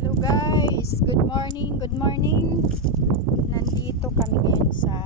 Hello guys, good morning, good morning. Nandito kami ngayon sa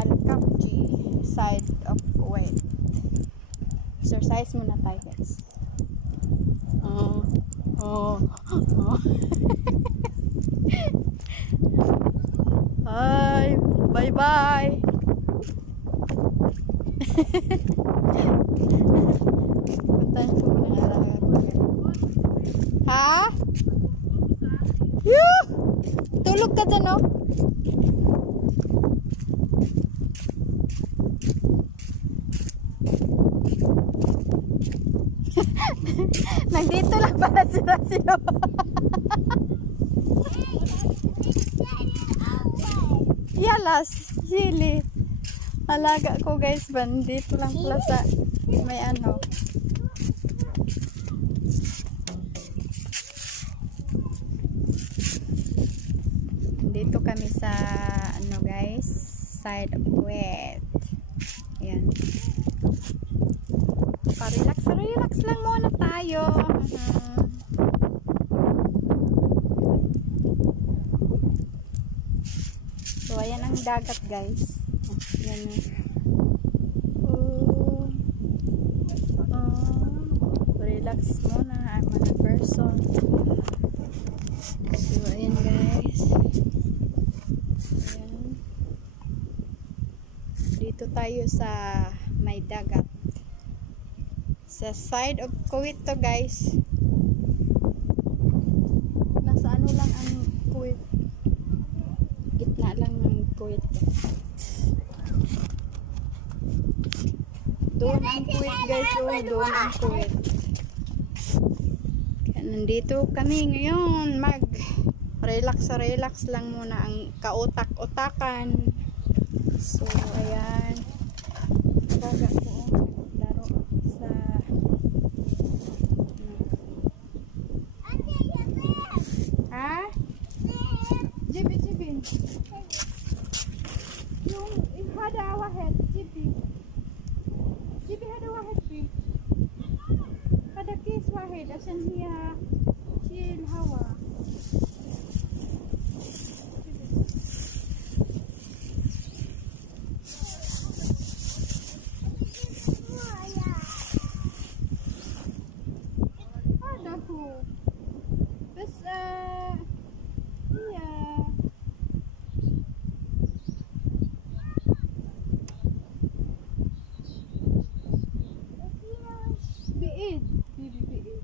Al-Kamji side of Kuwait. Exercise muna tayo guys. Hi, bye bye. Puntahan ko muna ng alaga ko. Ha? Yoo! Tulog ka dyan, oh. Nandito lang pala sila. Yalas, sili. Alaga ko guys, bandito lang pala sa may ano. Dito kami sa ano guys, side of Kuwait. Ayan. Relax lang muna tayo. So ayan ang dagat guys. Ayan. Relax muna. I'm a person. So ayan guys. Ayan. Dito tayo sa may dagat. Sa side of Kuwait to guys. Nasa ano lang ang Kuwait. Gitna lang ng Kuwait. Doon ang Kuwait guys. Doon ang Kuwait. Kaya nandito kami ngayon. Relax lang muna ang kautak-utakan. So ayan. Baga ko laro sa ha? Jibi yung hada wahed jibi hada wahed bi hada kis wahed asan hiya shil hawa بس هي بإيد بيبي بإيد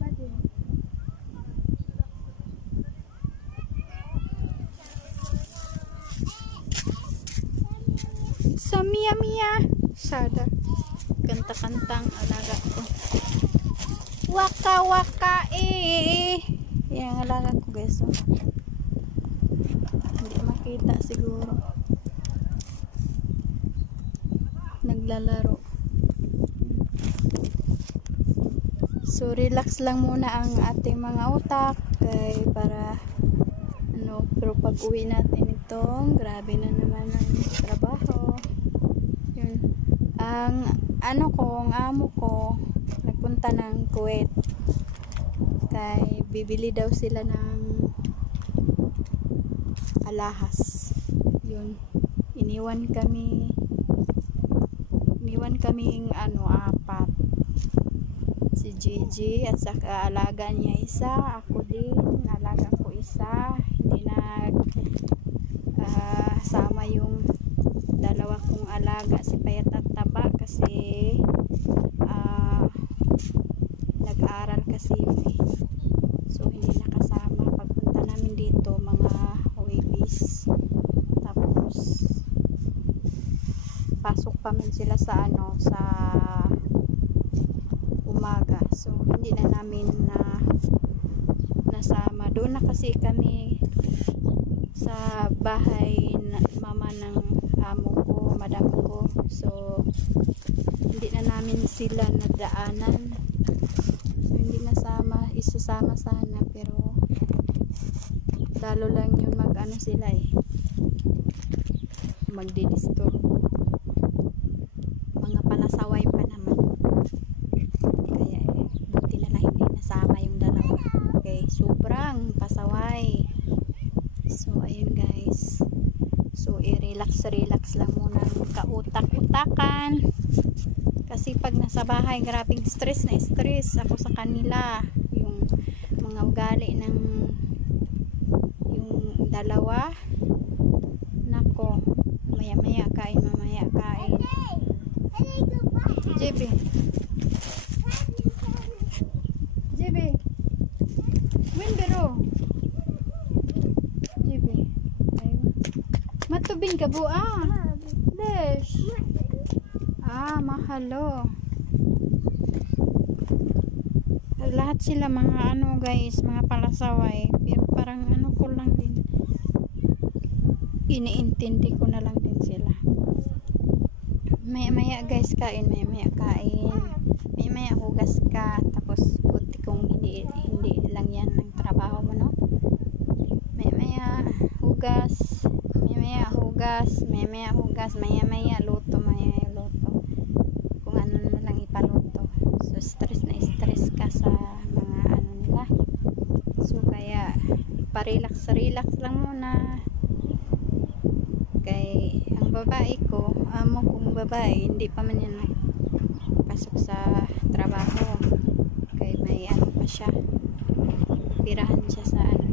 بعدين sa Mia sada kanta-kantang alaga ko. Waka yan ang alaga ko guys. Hindi makita siguro. Naglalaro. So relax lang muna ang ating mga utak kay para ano, pero pag uwi natin itong grabe na naman ang trabaho. Yun. Ang ano ko, ang amo ko nagpunta ng Kuwait kay bibili daw sila ng alahas. Yun, iniwan kaming ano, 4, si Gigi at saka alaga niya isa, ako din alaga ko isa. Hindi sama yung dalawa kong alaga, si Payat at Taba, kasi nag-aaral kasi yun eh. So hindi nakasama pagpunta namin dito, mga wabies. Tapos pasok pa man sila sa ano, sa umaga. So hindi na namin nasama. Doon na kasi kami sa bahay na mama ng amo ko, madam ko. So hindi na namin sila nadaanan. So hindi isasama sana, pero lalo lang yun mag-ano sila eh, magdidisturbo. Mga palasaway pa naman. Kasi pag nasa bahay, grabing stress na stress ako sa kanila. Yung mga ugali ng yung dalawa. Nako, maya-maya kain, mamaya kain. JB. JB. Wimbero. JB. Ayun. Matubin ka bu Lesh. Mahalo. Lahat sila mga ano guys, mga palasaway. Pero parang ano ko lang din. Iniintindi ko na lang din sila. Maya guys kain, maya kain. Maya hugas ka. Tapos buti kung hindi lang yan ng trabaho mo, no? Maya hugas. Maya hugas. Maya hugas. Maya luto. Kung ano na lang ipaluto. So stress na stress ka sa mga ano nila. So kaya pa-relax lang muna. Kay ang babae ko, amo kong babae, hindi pa man yan pasok sa trabaho. Kay may ano pa siya. Operahan siya sa ano.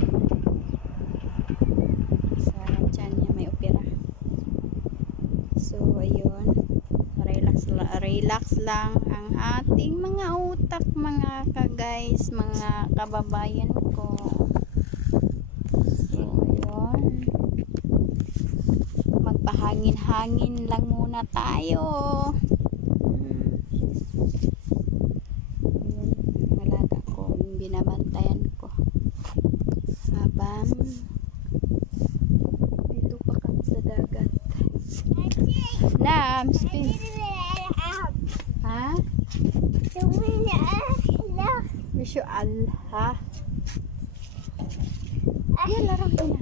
Sa tiyan niya may opera. So ayun. Relax lang ang ating mga utak, mga ka-guys, mga kababayan ko. So ayun. Magpahangin-hangin lang muna tayo. Ayun, alaga ko, binabantayan ko. Habang dito pa kami sa dagat. Ha? Wish you Allah. يلا ربنا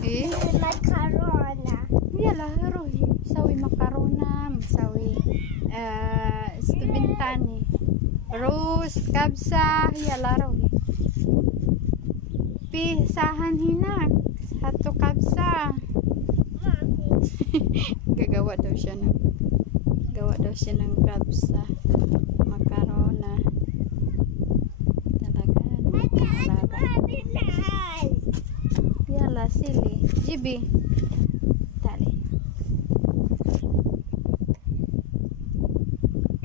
ايه المكرونة يلا روحي سوي مكرونة مسوي استبنتاني روز كبسة يلا روحي في sahan هناك satu kabsa. Gagawa daw siya ng kabsa makarona. Talaga yala sili jibi tali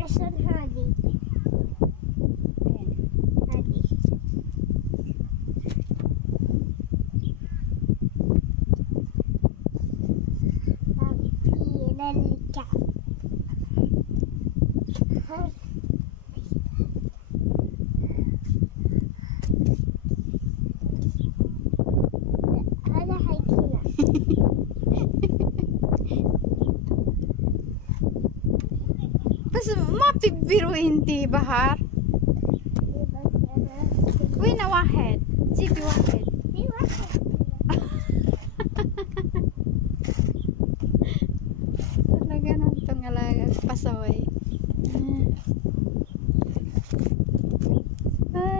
عشان هذه هذه للكعب هذا حيكينا بس ما في بيروين دي بحر وين واحد جيبي واحد في واحد talaga nang alaga pasaway.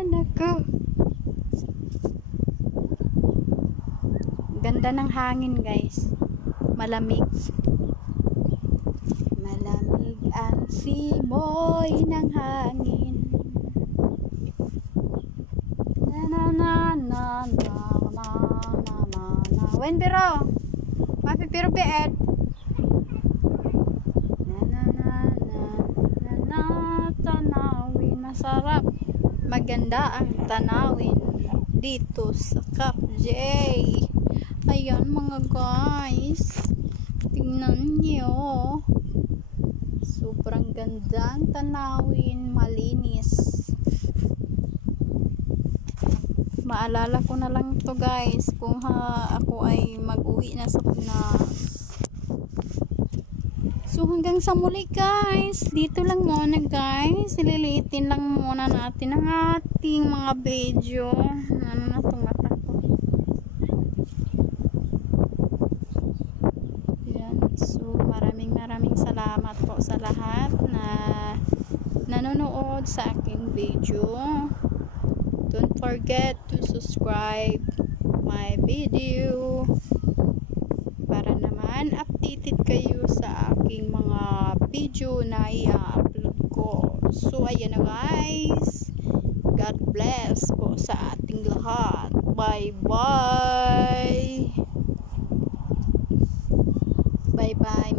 Nako. Ganda ng hangin guys. Malamig ang simoy ng hangin. Na Wen biro mapipiro beed tanawin, masarap, maganda ang tanawin dito sa Cap J. Ayan mga guys, tingnan nyo, sobrang ganda ang tanawin, malinis. Maalala ko na lang to guys kung ako ay mag-uwi na sa Pinas. So hanggang sa muli guys, dito lang muna guys, ililiitin lang muna natin ang ating mga video. Ano na itong mata ko. Yan. So maraming salamat po sa lahat na nanonood sa aking video. Don't forget to subscribe my video para naman update updated kayo sa aking mga video na i-upload ko. So ayan na guys, God bless po sa ating lahat. Bye bye. Bye bye.